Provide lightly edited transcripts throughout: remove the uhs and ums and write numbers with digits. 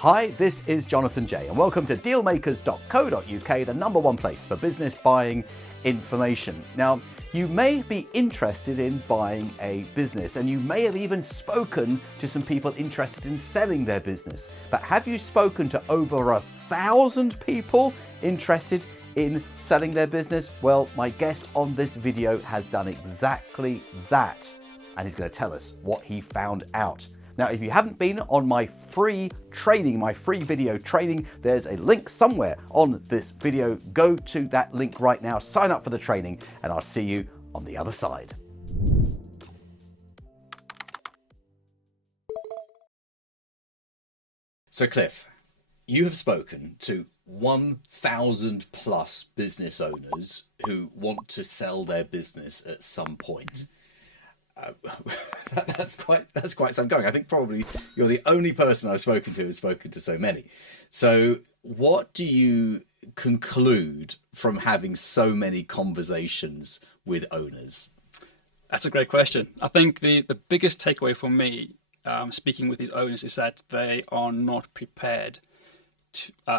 Hi, this is Jonathan J, and welcome to dealmakers.co.uk, the #1 place for business buying information. Now, you may be interested in buying a business, and you may have even spoken to some people interested in selling their business. But have you spoken to over 1,000 people interested in selling their business? Well, my guest on this video has done exactly that, and he's going to tell us what he found out. Now, if you haven't been on my free training, my free video training, there's a link somewhere on this video. Go to that link right now, sign up for the training, and I'll see you on the other side. So Cliff, you have spoken to 1,000 plus business owners who want to sell their business at some point. That's quite some going. I think probably you're the only person I've spoken to who's spoken to so many. So what do you conclude from having so many conversations with owners? That's a great question. I think the biggest takeaway for me, speaking with these owners, is that they are not prepared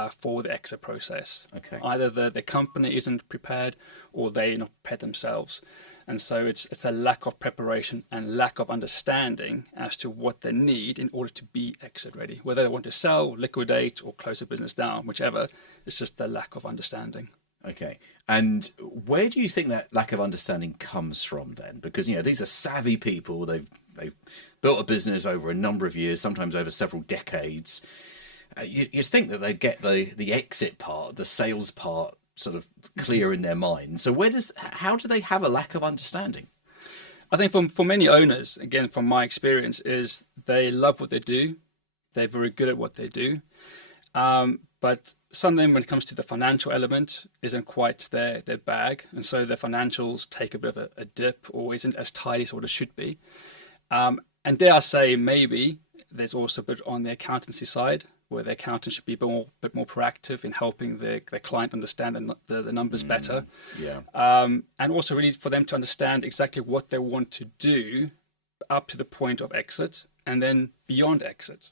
for the exit process. Okay. Either the company isn't prepared or they're not prepared themselves. And so it's a lack of preparation and lack of understanding as to what they need in order to be exit ready. Whether they want to sell, liquidate, or close the business down, whichever, it's just the lack of understanding. Okay. And where do you think that lack of understanding comes from then? Because, you know, these are savvy people. They've built a business over a number of years, sometimes over several decades. You'd think that they'd get the exit part, the sales part, sort of clear in their mind. So how do they have a lack of understanding? I think for many owners, again, from my experience, is they love what they do. They're very good at what they do. But some of them, when it comes to the financial element, isn't quite their bag. And so their financials take a bit of a dip or isn't as tidy as what it should be. And dare I say, maybe there's also a bit on the accountancy side, where the accountant should be a bit more proactive in helping their client understand the numbers better. Yeah. And also really for them to understand exactly what they want to do up to the point of exit and then beyond exit.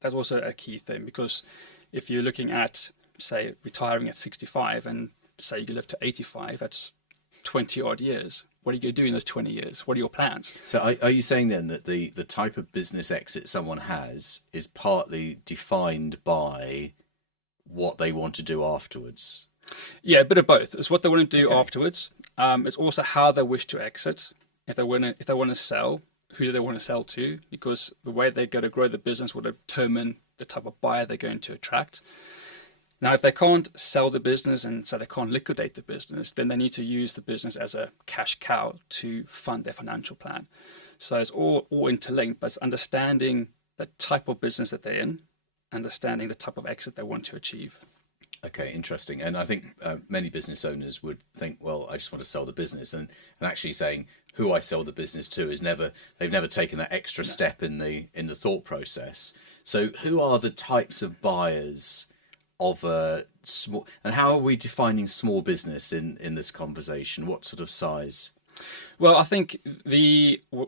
That's also a key thing, because if you're looking at, say, retiring at 65 and say you live to 85, that's 20 odd years. What are you going to do in those 20 years? What are your plans? So are you saying then that the type of business exit someone has is partly defined by what they want to do afterwards? Yeah, a bit of both. It's what they want to do afterwards. It's also how they wish to exit. If they want to sell, who do they want to sell to? Because the way they're going to grow the business will determine the type of buyer they're going to attract. Now, if they can't sell the business and so they can't liquidate the business, then they need to use the business as a cash cow to fund their financial plan. So it's all interlinked, but it's understanding the type of business that they're in, understanding the type of exit they want to achieve. Okay, interesting. And I think many business owners would think, well, I just want to sell the business, and actually saying who I sell the business to is they've never taken that extra step in the thought process. So who are the types of buyers of a small, and how are we defining small business in this conversation? What sort of size? Well, I think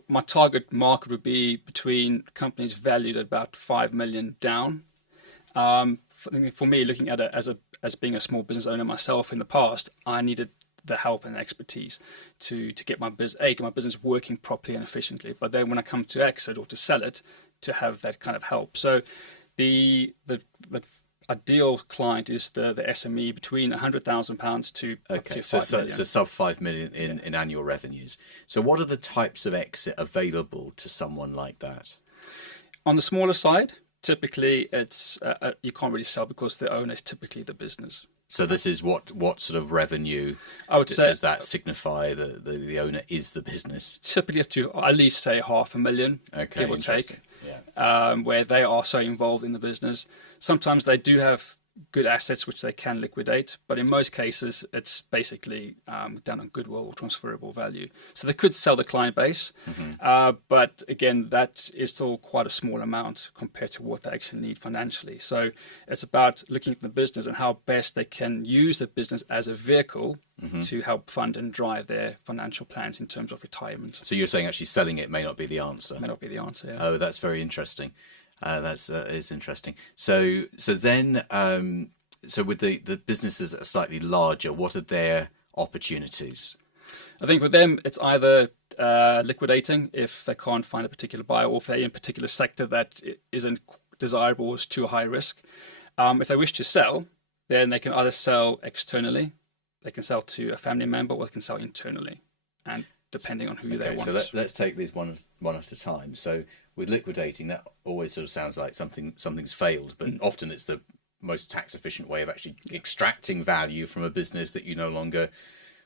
my target market would be between companies valued at about 5 million down. For me, looking at it as being a small business owner myself in the past, I needed the help and expertise to get my business working properly and efficiently. But then when I come to exit or to sell it, to have that kind of help. So the ideal client is the SME between £100,000 to up to 5 million. So sub 5 million in annual revenues. So what are the types of exit available to someone like that? On the smaller side, typically it's you can't really sell because the owner is typically the business. So this is what sort of revenue I would say, does that signify that the owner is the business? Typically up to at least say £500,000, give or take. Yeah. Where they are so involved in the business. Sometimes they do have good assets which they can liquidate, but in most cases it's basically done on goodwill or transferable value. So they could sell the client base, but again, that is still quite a small amount compared to what they actually need financially. So it's about looking at the business and how best they can use the business as a vehicle to help fund and drive their financial plans in terms of retirement. So you're saying actually selling it may not be the answer? May not be the answer, yeah. Oh, that's very interesting. That's is interesting. So then, so with the businesses that are slightly larger, what are their opportunities? I think with them, it's either liquidating if they can't find a particular buyer, or if they're in a particular sector that isn't desirable or is too high risk. If they wish to sell, then they can either sell externally, they can sell to a family member, or they can sell internally, and depending on who they want. So let's take these one at a time. So with liquidating, that always sort of sounds like something's failed, but often it's the most tax efficient way of actually extracting value from a business that you no longer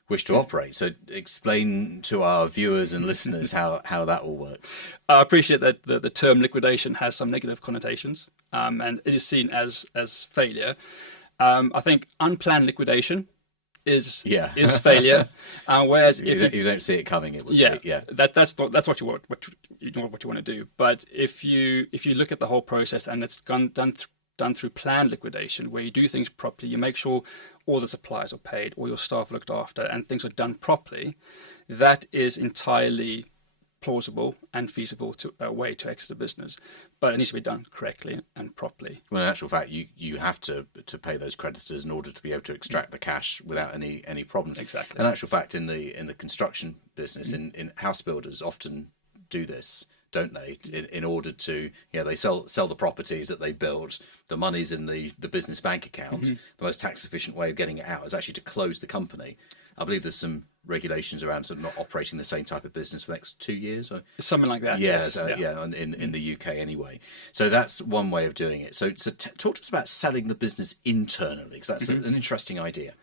wish to operate. So explain to our viewers and listeners how that all works. I appreciate that the term liquidation has some negative connotations, and it is seen as failure. I think unplanned liquidation is failure, whereas if you don't see it coming, it would be, that's what you want, what you want to do. But if you look at the whole process and it's done through planned liquidation, where you do things properly, you make sure all the suppliers are paid, all your staff looked after, and things are done properly, that is entirely plausible and feasible to a way to exit a business. But it needs to be done correctly and properly. Well, in actual fact, you have to pay those creditors in order to be able to extract the cash without any problems. Exactly. In actual fact, in the construction business, in house builders often do this, don't they? In order to, they sell the properties that they build. The money's in the business bank account. The most tax efficient way of getting it out is actually to close the company. I believe there's some regulations around sort of not operating the same type of business for the next 2 years. Something like that. Yes. In the UK anyway. So that's one way of doing it. So talk to us about selling the business internally, because that's an interesting idea.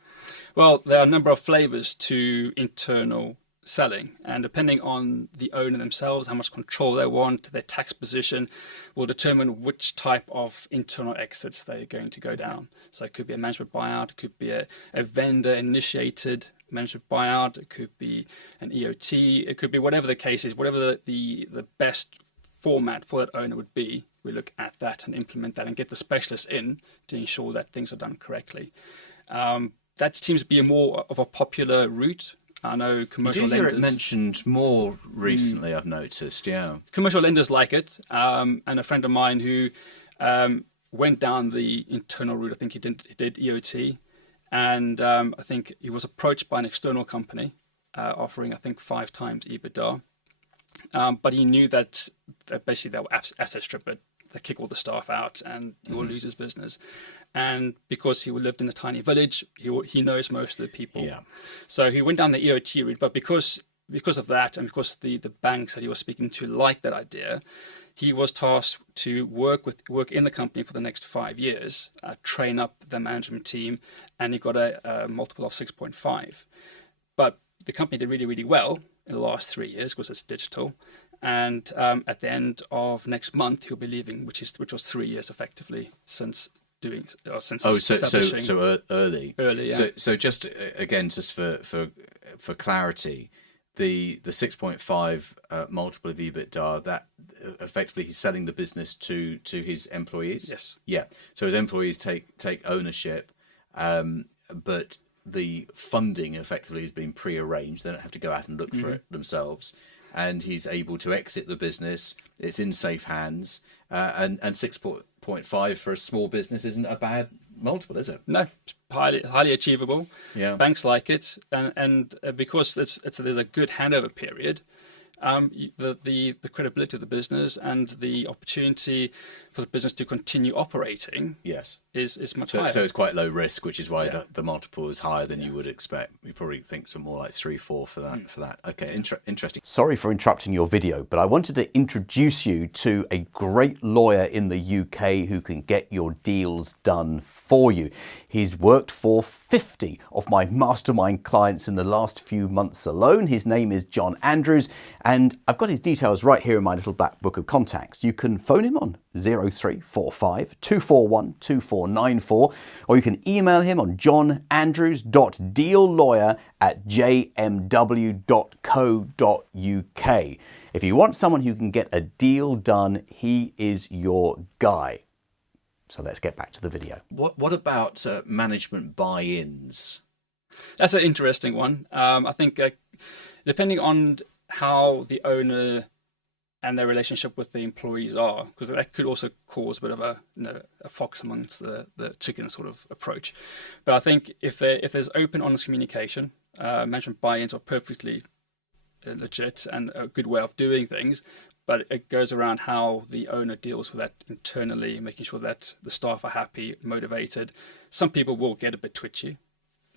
Well, there are a number of flavors to internal selling, and depending on the owner themselves, how much control they want, their tax position, will determine which type of internal exits they're going to go down. So it could be a management buyout, it could be a vendor initiated management buyout, it could be an EOT, it could be whatever the case is, whatever the best format for that owner would be. We look at that and implement that and get the specialists in to ensure that things are done correctly. That seems to be more of a popular route. I know commercial lenders. You do hear it mentioned more recently, I've noticed, Commercial lenders like it. And a friend of mine who went down the internal route, I think he did EOT. And I think he was approached by an external company offering, I think, 5 times EBITDA. But he knew that basically they were asset stripped. They kick all the staff out and he will lose his business. And because he lived in a tiny village, he knows most of the people. Yeah. So he went down the EOT route, but because of that, and because the banks that he was speaking to liked that idea, he was tasked to work in the company for the next 5 years, train up the management team, and he got a multiple of 6.5. But the company did really, really well in the last 3 years because it's digital. And at the end of next month, he'll be leaving, which was 3 years effectively since establishing. So early. Early, yeah. So just again, just for clarity, the 6.5 multiple of EBITDA, that effectively he's selling the business to his employees. Yes. Yeah. So his employees take ownership, but the funding effectively has been pre-arranged. They don't have to go out and look for it themselves. And he's able to exit the business. It's in safe hands. And 6.5 for a small business isn't a bad multiple, is it? No, highly achievable. Yeah. Banks like it, and because there's a good handover period, the credibility of the business and the opportunity for the business to continue operating is much higher. So it's quite low risk, which is why the multiple is higher than you would expect. You probably think some more like 3-4 for that. Okay, interesting. Sorry for interrupting your video, but I wanted to introduce you to a great lawyer in the UK who can get your deals done for you. He's worked for 50 of my mastermind clients in the last few months alone. His name is John Andrews, and I've got his details right here in my little back book of contacts. You can phone him on 0345 241 2494, or you can email him on johnandrews.deallawyer@jmw.co.uk. If you want someone who can get a deal done, he is your guy. So let's get back to the video. What about management buy-ins? That's an interesting one. I think depending on how the owner and their relationship with the employees are, because that could also cause a bit of a fox amongst the chicken sort of approach. But I think if there's open, honest communication, management buy-ins are perfectly legit and a good way of doing things. But it goes around how the owner deals with that internally, making sure that the staff are happy, motivated. Some people will get a bit twitchy,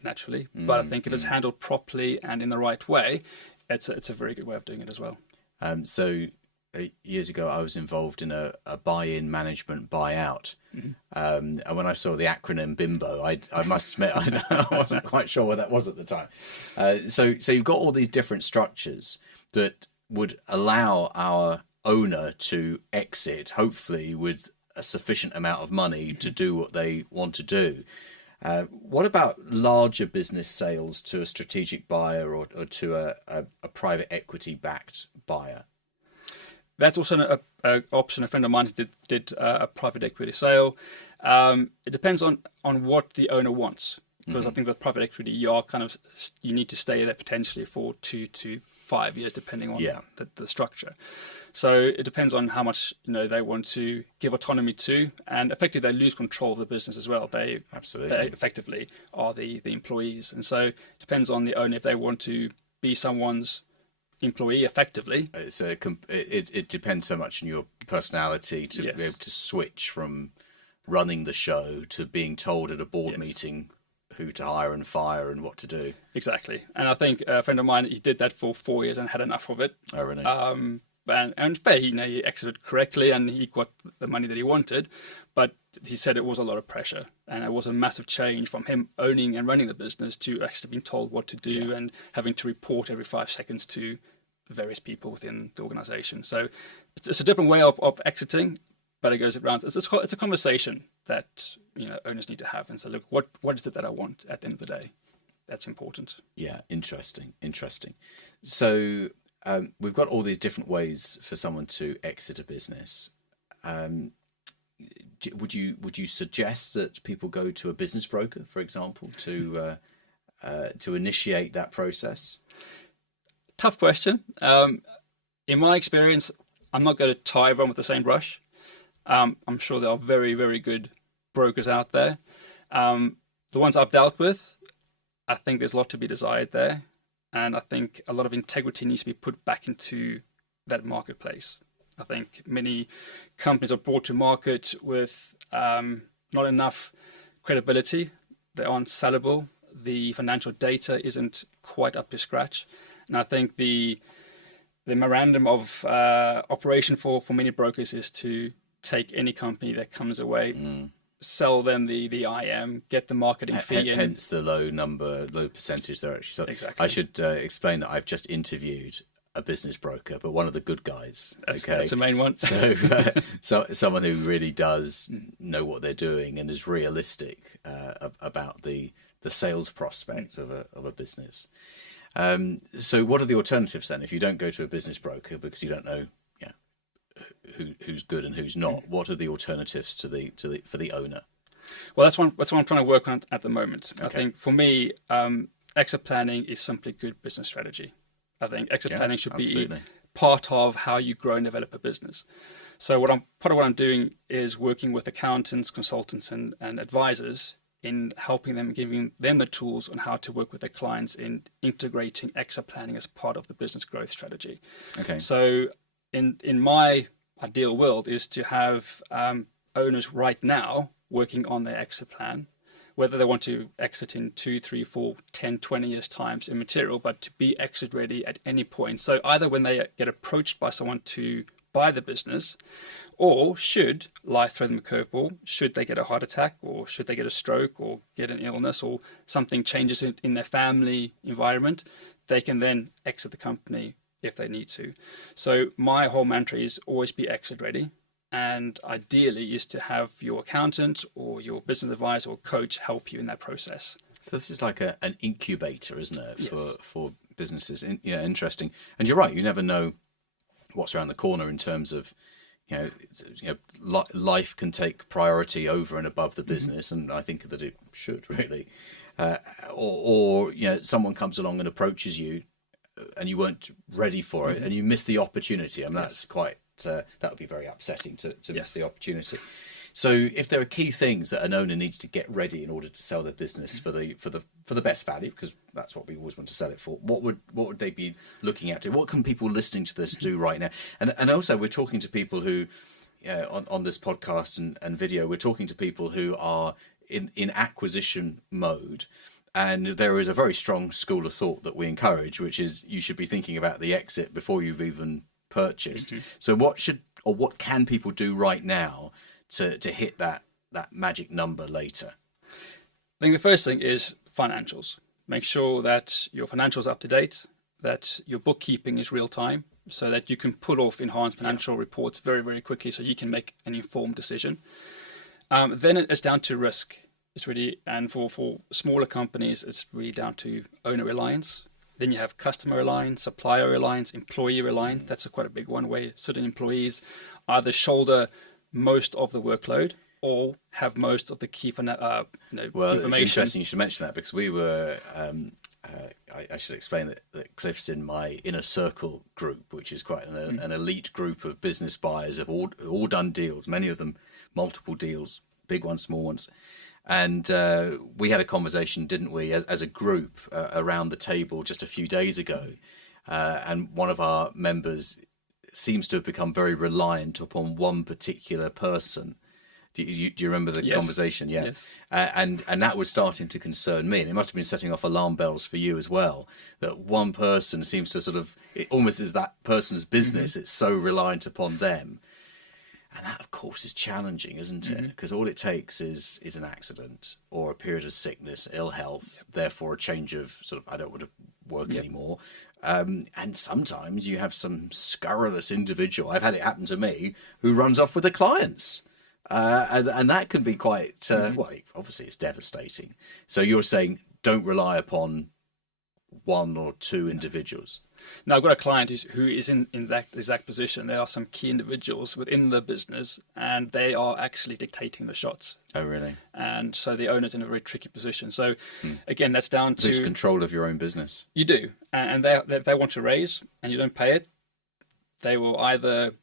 naturally, but I think if it's handled properly and in the right way, it's a very good way of doing it as well. So years ago, I was involved in a buy-in management buyout. And when I saw the acronym BIMBO, I must admit, I wasn't quite sure what that was at the time. So you've got all these different structures that would allow our owner to exit, hopefully with a sufficient amount of money to do what they want to do. What about larger business sales to a strategic buyer or to a private equity backed buyer? That's also an option. A friend of mine did a private equity sale. It depends on what the owner wants, because I think with private equity, you need to stay there potentially for 2 to 5 years, depending on the structure. So it depends on how much they want to give autonomy to, and effectively they lose control of the business as well. They effectively are the employees, and so it depends on the owner if they want to be someone's employee effectively. It depends so much on your personality to be able to switch from running the show to being told at a board meeting who to hire and fire and what to do. Exactly. And I think a friend of mine, he did that for 4 years and had enough of it. Oh, really? And fair, he exited correctly and he got the money that he wanted, but he said it was a lot of pressure and it was a massive change from him owning and running the business to actually being told what to do and having to report every 5 seconds to various people within the organization. So it's a different way of exiting, but it goes around. It's a conversation that owners need to have and say, look, what is it that I want at the end of the day? That's important. Yeah, interesting. So we've got all these different ways for someone to exit a business. Would you suggest that people go to a business broker, for example, to initiate that process? Tough question. In my experience, I'm not going to tie everyone with the same brush. I'm sure there are very, very good brokers out there. The ones I've dealt with, I think there's a lot to be desired there. And I think a lot of integrity needs to be put back into that marketplace. I think many companies are brought to market with not enough credibility. They aren't sellable. The financial data isn't quite up to scratch. And I think the memorandum of operation for many brokers is to take any company that comes away, sell them the IM, get the marketing fee in. Hence the low percentage there actually. So exactly. I should explain that I've just interviewed a business broker, but one of the good guys. That's the main one. So someone who really does know what they're doing and is realistic about the sales prospects of a business. So what are the alternatives then? If you don't go to a business broker because you don't know who's good and who's not, what are the alternatives for the owner? Well, that's what I'm trying to work on at the moment. Okay. I think for me, exit planning is simply good business strategy. I think exit planning should be part of how you grow and develop a business. So part of what I'm doing is working with accountants, consultants, and advisors in helping them, giving them the tools on how to work with their clients in integrating exit planning as part of the business growth strategy. Okay. So in my ideal world is to have owners right now working on their exit plan, whether they want to exit in 2, 3, 4, 10, 20 years times immaterial, but to be exit ready at any point. So either when they get approached by someone to buy the business, or should life throw them a curveball, should they get a heart attack, or should they get a stroke, or get an illness, or something changes in their family environment, they can then exit the company if they need to. So my whole mantra is always be exit ready, and ideally is to have your accountant or your business advisor or coach help you in that process. So this is like an incubator, isn't it, for businesses? Interesting. And you're right, you never know what's around the corner in terms of life can take priority over and above the business, and I think that it should really. Or someone comes along and approaches you and you weren't ready for it, and you missed the opportunity. I mean, that's quite that would be very upsetting to miss the opportunity. So if there are key things that an owner needs to get ready in order to sell their business for the best value, because that's what we always want to sell it for, what would they be looking at? What can people listening to this do right now? And also, we're talking to people who on this podcast and video, we're talking to people who are in acquisition mode. And there is a very strong school of thought that we encourage, which is you should be thinking about the exit before you've even purchased. So what can people do right now to hit that magic number later? I think the first thing is financials. Make sure that your financials are up to date, that your bookkeeping is real time, so that you can pull off enhanced financial reports very, very quickly, so you can make an informed decision. Then it's down to risk. It's really, and for smaller companies, it's really down to owner reliance. Then you have customer reliance, supplier reliance, employee reliance. That's quite a big one, where certain employees either shoulder most of the workload or have most of the key well, information. It's interesting you should mention that, because we were I should explain that Cliff's in my inner circle group, which is quite an elite group of business buyers who've all done deals, many of them multiple deals, big ones, small ones. And we had a conversation, didn't we, as a group around the table just a few days ago. And one of our members seems to have become very reliant upon one particular person. Do you remember the conversation? Yeah. Yes. And that was starting to concern me. And it must have been setting off alarm bells for you as well, that one person seems to sort of, it almost is that person's business. It's so reliant upon them. And that, of course, is challenging, isn't it? Because all it takes is an accident or a period of sickness, ill health, therefore a change of sort of, I don't want to work anymore. And sometimes you have some scurrilous individual, I've had it happen to me, who runs off with the clients. And that can be quite, well, obviously it's devastating. So you're saying don't rely upon one or two individuals. Now, I've got a client who is in that exact position. There are some key individuals within the business, and they are actually dictating the shots. Oh, really? And so the owner's in a very tricky position. So, again, that's down to... Lose control of your own business. You do. And they want to raise, and you don't pay it. They will either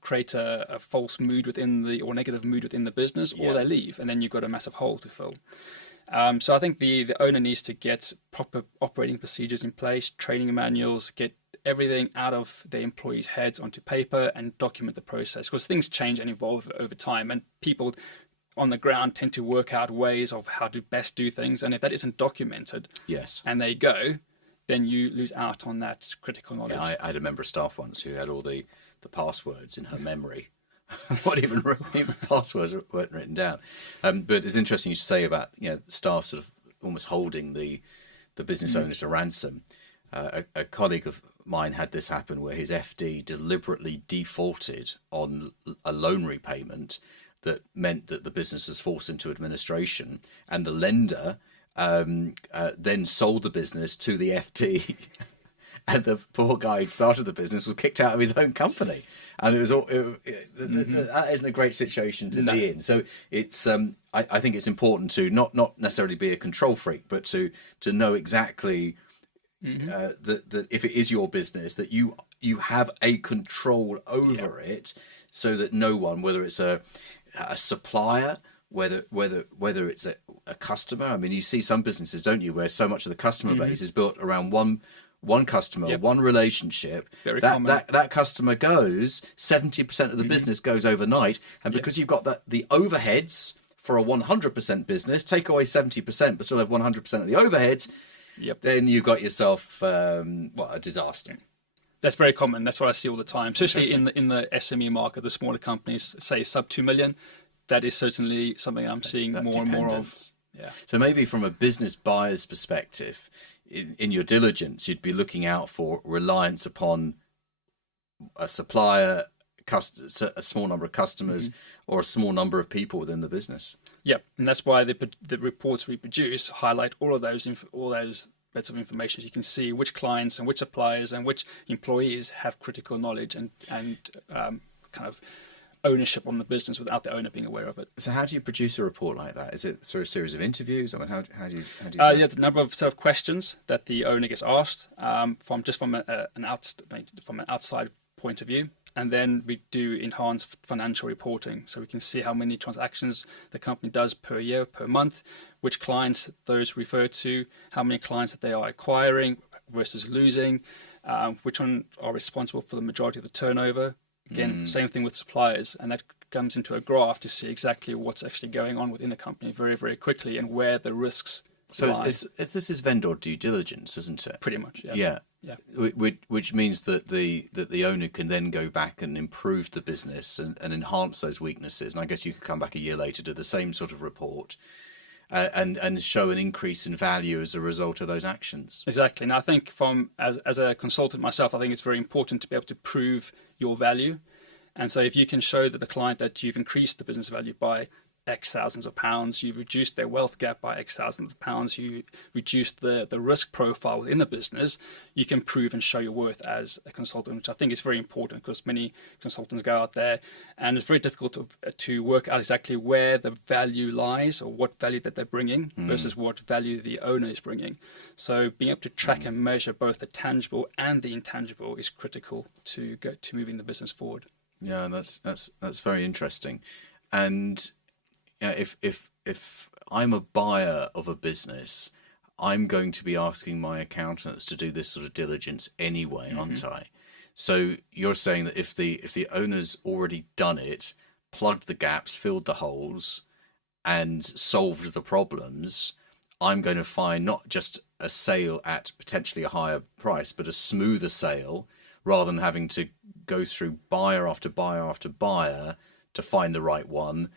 create a false mood or negative mood within the business, or they leave, and then you've got a massive hole to fill. So I think the owner needs to get proper operating procedures in place, training manuals, get everything out of the employees' heads onto paper and document the process, because things change and evolve over time, and people on the ground tend to work out ways of how to best do things. And if that isn't documented, and they go, then you lose out on that critical knowledge. Yeah, I had a member of staff once who had all the passwords in her memory. What even passwords weren't written down. But it's interesting you say about the staff sort of almost holding the business owner to ransom. A colleague of mine had this happen where his FD deliberately defaulted on a loan repayment that meant that the business was forced into administration, and the lender then sold the business to the FD. And the poor guy who started the business was kicked out of his own company, and it was all. That isn't a great situation to be in. So it's. I think it's important to not necessarily be a control freak, but to know exactly that if it is your business, that you have a control over it, so that no one, whether it's a supplier, whether it's a customer. I mean, you see some businesses, don't you, where so much of the customer base is built around one customer, one relationship. Very common. That customer goes, 70% of the business goes overnight, and because you've got the overheads for a 100% business, take away 70%, but still have 100% of the overheads. Then you've got yourself a disaster. That's very common. That's what I see all the time, especially in the SME market, the smaller companies, say sub 2 million. That is certainly something I'm seeing more and more of. Yeah. So maybe from a business buyer's perspective, in your diligence, you'd be looking out for reliance upon a supplier, a small number of customers, or a small number of people within the business. Yep, and that's why the reports we produce highlight all those bits of information. So you can see which clients and which suppliers and which employees have critical knowledge and kind of ownership on the business without the owner being aware of it. So how do you produce a report like that? Is it through a series of interviews? I mean, how do you Yeah, it's a number of sort of questions that the owner gets asked from an outside point of view. And then we do enhanced financial reporting, so we can see how many transactions the company does per year, per month, which clients those refer to, how many clients that they are acquiring versus losing, which one are responsible for the majority of the turnover. Again, same thing with suppliers, and that comes into a graph to see exactly what's actually going on within the company very, very quickly and where the risks lie. This is vendor due diligence, isn't it? Pretty much, yeah. Yeah. Yeah. Which means that the owner can then go back and improve the business and enhance those weaknesses. And I guess you could come back a year later, do the same sort of report, and show an increase in value as a result of those actions. Exactly. And I think as a consultant myself, I think it's very important to be able to prove your value. And so if you can show that the client that you've increased the business value by X thousands of pounds, you've reduced their wealth gap by X thousands of pounds, you reduced the risk profile within the business, you can prove and show your worth as a consultant, which I think is very important because many consultants go out there and it's very difficult to work out exactly where the value lies or what value that they're bringing versus what value the owner is bringing. So being able to track and measure both the tangible and the intangible is critical to moving the business forward. Yeah, that's very interesting. And yeah, if I'm a buyer of a business, I'm going to be asking my accountants to do this sort of diligence anyway, aren't I? So you're saying that if the owner's already done it, plugged the gaps, filled the holes, and solved the problems, I'm going to find not just a sale at potentially a higher price, but a smoother sale, rather than having to go through buyer after buyer after buyer to find the right one.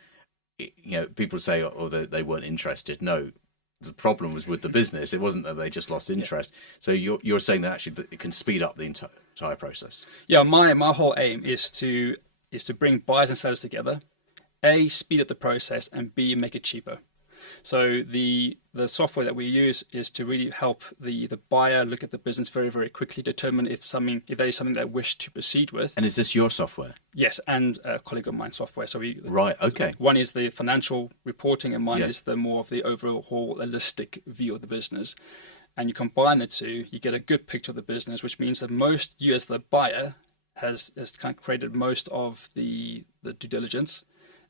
You know, people say, oh, they weren't interested. No, the problem was with the business. It wasn't that they just lost interest. So you're saying that actually it can speed up the entire process. Yeah, my whole aim is to bring buyers and sellers together. A, speed up the process, and B, make it cheaper. So the software that we use is to really help the buyer look at the business very, very quickly, determine if there is something they wish to proceed with. And is this your software? Yes, and a colleague of mine software. So right, okay. One is the financial reporting, and mine Yes. is the more of the overall holistic view of the business. And you combine the two, you get a good picture of the business, which means that you as the buyer has kind of created most of the due diligence,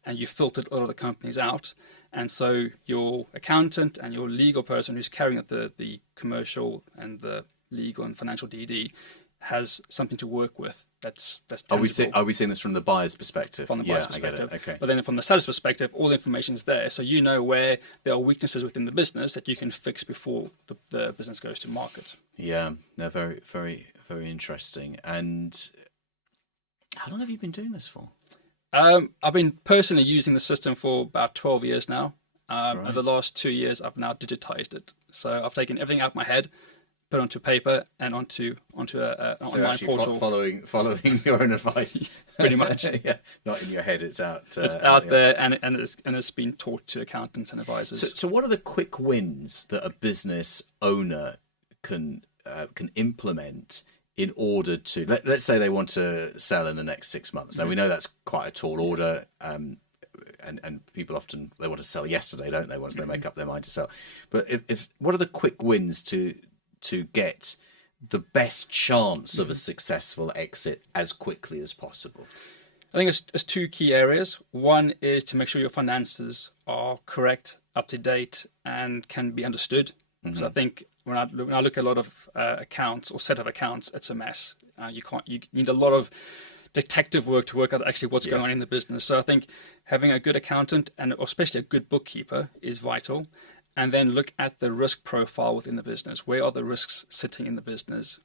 and you filtered a lot of the companies out. And so your accountant and your legal person who's carrying out the commercial and the legal and financial DD has something to work with. That's tangible. Are we seeing this from the buyer's perspective? From the buyer's perspective. I get it. Okay. But then from the seller's perspective, all the information is there. So you know where there are weaknesses within the business that you can fix before the business goes to market. Yeah, no, very, very, very interesting. And how long have you been doing this for? I've been personally using the system for about 12 years now. Right. Over the last 2 years, I've now digitized it. So I've taken everything out of my head, put it onto paper and onto an online portal. Following your own advice, pretty much. Yeah, not in your head. It's out. It's out there, and it's been taught to accountants and advisors. So what are the quick wins that a business owner can implement in order to let's say they want to sell in the next 6 months? Now we know that's quite a tall order, and people often they want to sell yesterday, don't they? Once they make up their mind to sell. But if what are the quick wins to get the best chance of a successful exit as quickly as possible? I think there's two key areas. One is to make sure your finances are correct, up to date, and can be understood. So I think when I look at a lot of accounts or set of accounts, it's a mess. You need a lot of detective work to work out actually what's going on in the business. So I think having a good accountant and especially a good bookkeeper is vital. And then look at the risk profile within the business. Where are the risks sitting in the business,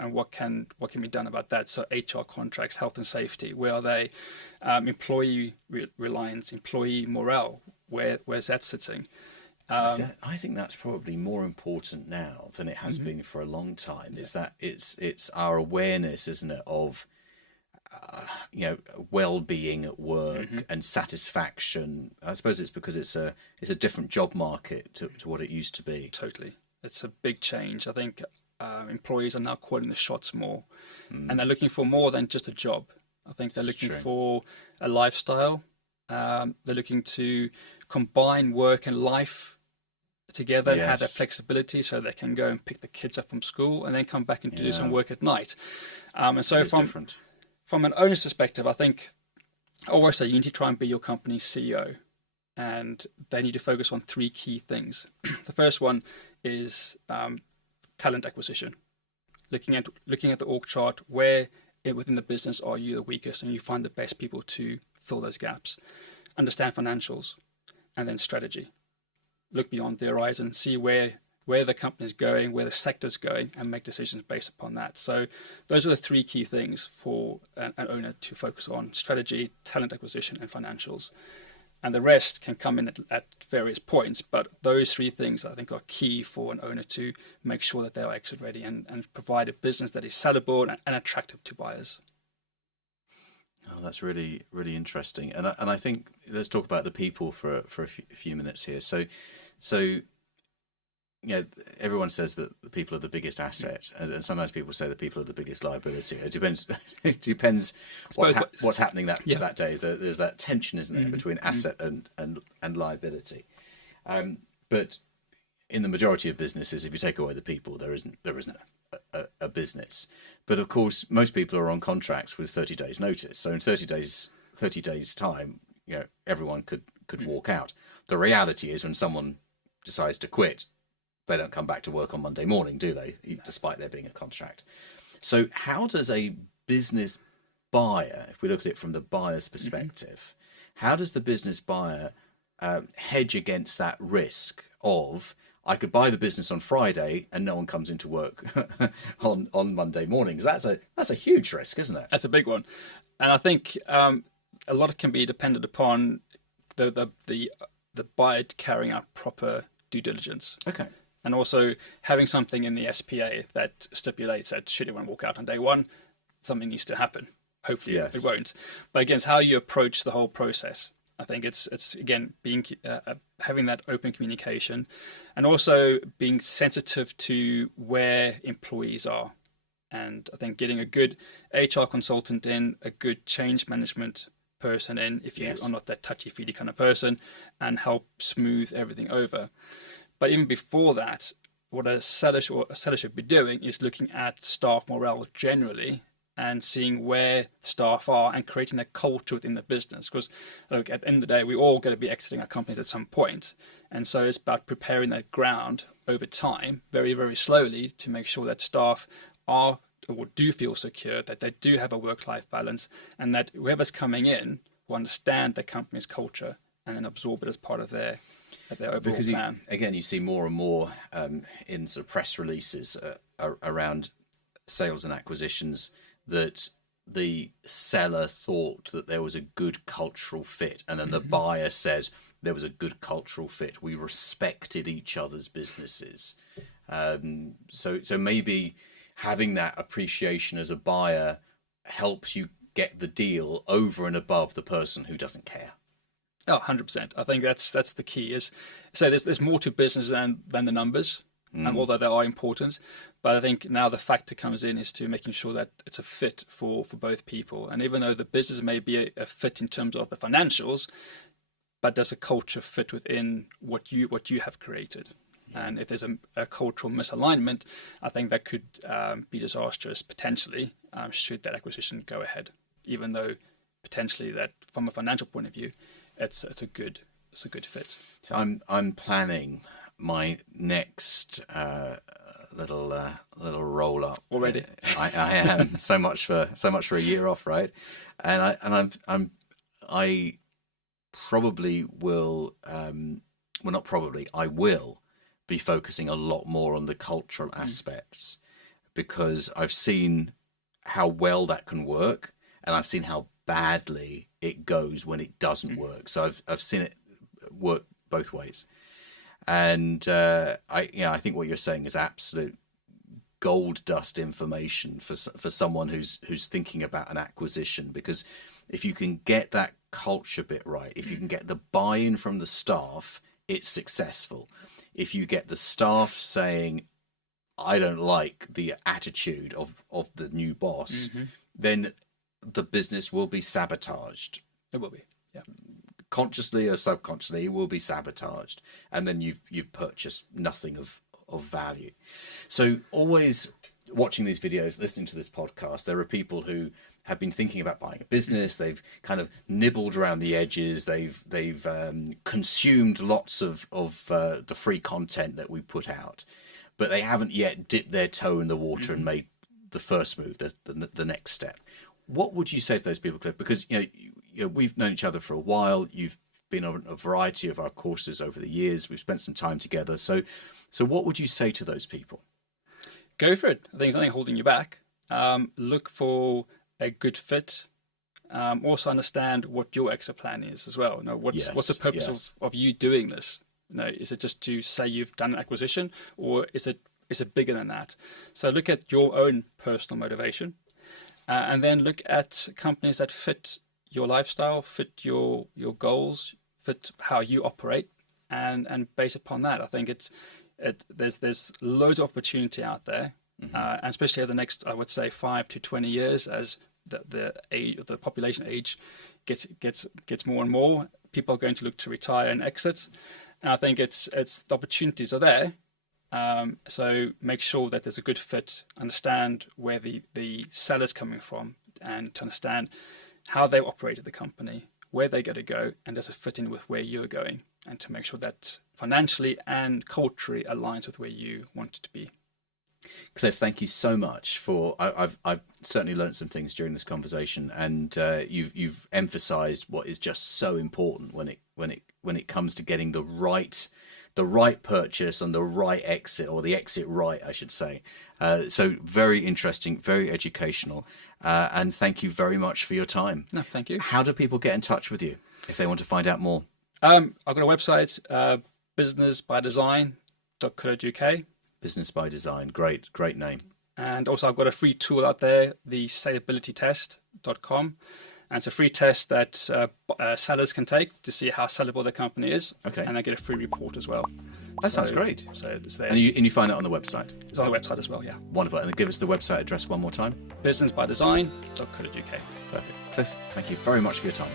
and what can be done about that? So HR contracts, health and safety, where are they? Employee reliance, employee morale, where's that sitting? I think that's probably more important now than it has been for a long time. Is that it's our awareness, isn't it, of well-being at work and satisfaction. I suppose it's because it's a different job market to what it used to be. Totally, it's a big change. I think employees are now calling the shots more, and they're looking for more than just a job. I think they're This is looking true. for a lifestyle. They're looking to combine work and life together and have that Yes. flexibility so they can go and pick the kids up from school and then come back and do some Yeah. work at night. And It so is different. from an owner's perspective, I think I always say you need to try and be your company's CEO, and they need to focus on three key things. The first one is talent acquisition, looking at the org chart, where within the business are you the weakest, and you find the best people to fill those gaps. Understand financials, and then strategy. Look beyond the horizon, see where the company is going, where the sector's going, and make decisions based upon that. So those are the three key things for an owner to focus on: strategy, talent acquisition, and financials. And the rest can come in at various points, but those three things I think are key for an owner to make sure that they are exit ready and provide a business that is sellable and attractive to buyers. Oh, that's really, really interesting. And I think let's talk about the people for a few minutes here. So everyone says that the people are the biggest asset, and sometimes people say that people are the biggest liability. It depends. It depends what's happening that day. There's that tension, isn't there, between asset and liability. But in the majority of businesses, if you take away the people, there isn't a business. But of course, most people are on contracts with 30 days notice. So in 30 days time, everyone could walk out. The reality is, when someone decides to quit, they don't come back to work on Monday morning, do they? Despite there being a contract. So how does a business buyer, if we look at it from the buyer's perspective, how does the business buyer hedge against that risk of, I could buy the business on Friday and no one comes into work on Monday morning? Because that's a huge risk, isn't it? That's a big one, and I think a lot can be dependent upon the buyer carrying out proper due diligence. Okay. And also having something in the SPA that stipulates that should anyone walk out on day one, something needs to happen. Hopefully Yes. it won't. But again, it's how you approach the whole process. I think it's again being having that open communication, and also being sensitive to where employees are. And I think getting a good HR consultant in, a good change management person in, if you are not that touchy-feely kind of person, and help smooth everything over. But even before that, what a seller should be doing is looking at staff morale generally and seeing where staff are and creating that culture within the business. Because look, at the end of the day, we all got to be exiting our companies at some point. And so it's about preparing that ground over time, very, very slowly, to make sure that staff are or do feel secure, that they do have a work-life balance, and that whoever's coming in will understand the company's culture and then absorb it as part of their overall plan. Again, you see more and more in sort of press releases around sales and acquisitions that the seller thought that there was a good cultural fit, and then the buyer says there was a good cultural fit. We respected each other's businesses. So maybe having that appreciation as a buyer helps you get the deal over and above the person who doesn't care. Oh, 100%. I think that's the key. Is so there's more to business than the numbers, and although they are important, but I think now the factor comes in is to making sure that it's a fit for both people. And even though the business may be a fit in terms of the financials, but does a culture fit within what you have created? And if there's a cultural misalignment, I think that could be disastrous potentially should that acquisition go ahead. Even though potentially that from a financial point of view, it's a good fit. So I'm planning my next little roll up Already. I am so much for a year off, right? And I probably will not probably, I will be focusing a lot more on the cultural aspects, because I've seen how well that can work, and I've seen how badly it goes when it doesn't work. So I've seen it work both ways, and I think what you're saying is absolute gold dust information for someone who's thinking about an acquisition, because if you can get that culture bit right, if you can get the buy-in from the staff, it's successful. If you get the staff saying, I don't like the attitude of the new boss, then the business will be sabotaged. It will be, yeah. Consciously or subconsciously, it will be sabotaged, and then you've purchased nothing of value. So always watching these videos, listening to this podcast, there are people who have been thinking about buying a business. They've kind of nibbled around the edges. They've consumed lots of the free content that we put out, but they haven't yet dipped their toe in the water and made the first move, the next step. What would you say to those people, Cliff? Because you know, we've known each other for a while. You've been on a variety of our courses over the years. We've spent some time together. So what would you say to those people? Go for it. I think there's nothing holding you back. Look for a good fit. Also understand what your exit plan is as well. You know, what's the purpose of you doing this? You know, is it just to say you've done an acquisition, or is it bigger than that? So look at your own personal motivation, and then look at companies that fit your lifestyle, fit your goals, fit how you operate, and based upon that, I think there's loads of opportunity out there, and especially over the next, I would say, 5 to 20 years, as the population age gets more and more, people are going to look to retire and exit, and I think it's the opportunities are there. So make sure that there's a good fit, understand where the seller's coming from, and to understand how they've operated the company, where they're going to go, and does it fit in with where you're going, and to make sure that financially and culturally aligns with where you want it to be. Cliff, thank you so much for. I've certainly learned some things during this conversation, and you've emphasised what is just so important when it comes to getting the right purchase and the right exit, or the exit right, I should say. So very interesting, very educational, and thank you very much for your time. No, thank you. How do people get in touch with you if they want to find out more? I've got a website, businessbydesign.co.uk. Business by Design, great name. And also I've got a free tool out there, the sellabilitytest.com. And it's a free test that sellers can take to see how sellable their company is. Okay. And they get a free report as well. That sounds great. So it's there. And you find that on the website? It's on the website as well, yeah. Wonderful. And give us the website address one more time. businessbydesign.co.uk. Perfect. Cliff, thank you very much for your time.